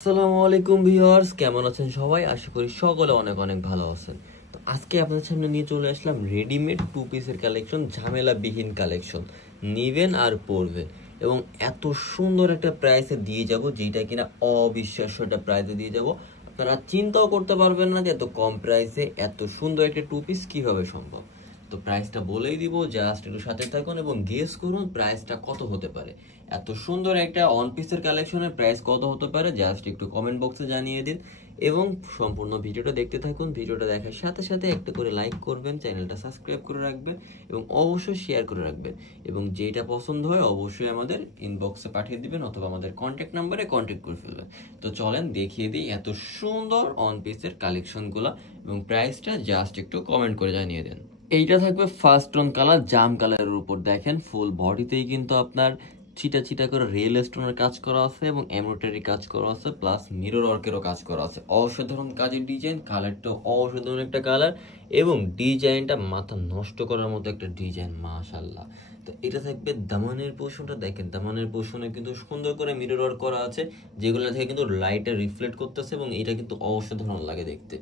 আসসালামু আলাইকুম ভিউয়ার্স, কেমন আছেন সবাই? আশা করি সকলে অনেক অনেক ভালো আছেন। তো আজকে আপনাদের সামনে নিয়ে চলে আসলাম রেডিমেড টু পিসের কালেকশন, ঝামেলাবিহীন কালেকশন। নিবেন আর পরবেন এবং এত সুন্দর একটা প্রাইসে দিয়ে যাব, যেটা কিনা অবিশ্বাস্য একটা প্রাইসে দিয়ে যাব। আপনারা চিন্তাও করতে পারবেন না যে এত কম প্রাইসে এত সুন্দর একটা টু পিস কিভাবে সম্ভব। তো প্রাইসটা বলেই দিব, জাস্ট একটু সাথে থাকুন এবং গেস করুন প্রাইসটা কত হতে পারে। এত সুন্দর একটা অন পিসের কালেকশনের প্রাইস কত হতে পারে জাস্ট একটু কমেন্ট বক্সে জানিয়ে দিন এবং সম্পূর্ণ ভিডিওটা দেখতে থাকুন। ভিডিওটা দেখার সাথে সাথে একটা করে লাইক করবেন, চ্যানেলটা সাবস্ক্রাইব করে রাখবেন এবং অবশ্যই শেয়ার করে রাখবেন। এবং যেটা পছন্দ হয় অবশ্যই আমাদের ইনবক্সে পাঠিয়ে দিবেন অথবা আমাদের কন্ট্যাক্ট নাম্বারে কন্ট্যাক্ট করে ফেলবেন। তো চলেন দেখিয়ে দিই এত সুন্দর অন পিসের কালেকশনগুলো এবং প্রাইসটা জাস্ট একটু কমেন্ট করে জানিয়ে দেন। এইটা থাকবে ফার্স্ট টোন কালার, জাম কালারের উপর দেখেন ফুল বডিতেই কিন্তু আপনার চিটা চিটা করে রিয়েল স্টোনের কাজ করা আছে এবং এমব্রয়ডারি কাজ করা আছে, প্লাস মিরর ওয়ার্কেরও কাজ করা আছে। অসাধারণ কাজের ডিজাইন, কালারটা অসাধারণ একটা কালার এবং ডিজাইনটা মাথা নষ্ট করার মতো একটা ডিজাইন, মাশাআল্লাহ। তো এটা থাকবে দামানের পোর্শনটা দেখেন, দামানের পোর্শনে কিন্তু সুন্দর করে মিরর ওয়ার্ক করা আছে, যেগুলো থেকে কিন্তু লাইটে রিফ্লেক্ট করতেছে এবং এটা কিন্তু অসাধারণ লাগে দেখতে।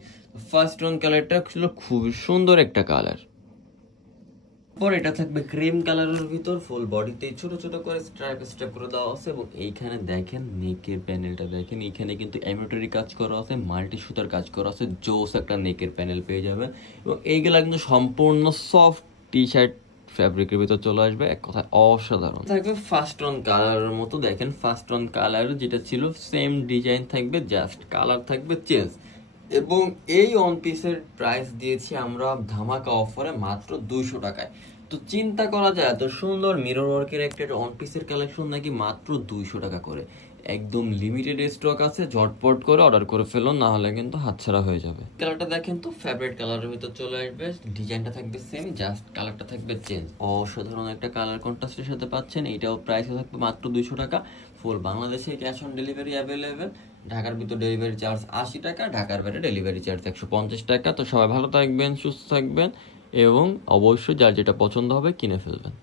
ফার্স্ট টোন কালারটা ছিল খুবই সুন্দর একটা কালার। পর এটা থাকবে ক্রিম কালারের ভিতর, ফুল বডিতে ছোট ছোট করে স্ট্রাইপ স্ট্রাইপ করে দেওয়া আছে এবং এইখানে দেখেন নেকের প্যানেলটা দেখেন, এখানে কিন্তু এমব্রয়ডারি কাজ করা আছে, মাল্টি সুতার কাজ করা আছে, জোস একটা নেকের প্যানেল পেয়ে যাবেন এবং এইগুলা কিন্তু সম্পূর্ণ সফট টি শার্ট ফ্যাব্রিকের ভিতর চলে আসবে, এক কথায় অসাধারণ থাকবে। ফার্স্ট অন কালারের মতো দেখেন, ফার্স্ট অন কালার যেটা ছিল সেম ডিজাইন থাকবে, জাস্ট কালার থাকবে চেঞ্জ। এবং এই ওয়ান পিসের প্রাইস দিয়েছি আমরা ধামাকা অফারে মাত্র 200 টাকায়। তো চিন্তা করা যায় এত সুন্দর মিরর ওয়ার্কের একটা ওয়ান পিসের কালেকশন নাকি মাত্র 200 টাকা করে। একদম লিমিটেড স্টক আছে, ঝটপট করে অর্ডার করে ফেলুন, না হলে কিন্তু হাতছাড়া হয়ে যাবে। কালারটা দেখেন তো, ফেভারিট কালারের ভিতর চলে আসবে, ডিজাইনটা থাকবে সেম, জাস্ট কালারটা থাকবে চেঞ্জ। অসাধারণ একটা কালার কন্ট্রাস্টের সাথে পাচ্ছেন। এইটাও প্রাইসে থাকবে মাত্র 200 টাকা। ফুল বাংলাদেশে ক্যাশ অন ডেলিভারি অ্যাভেলেবেল। ঢাকার ভিতর ডেলিভারি চার্জ 80 টাকা, ঢাকার বাইরে ডেলিভারি চার্জ 150 টাকা। তো সবাই ভালো থাকবেন, সুস্থ থাকবেন এবং অবশ্যই যার যেটা পছন্দ হবে কিনে ফেলবেন।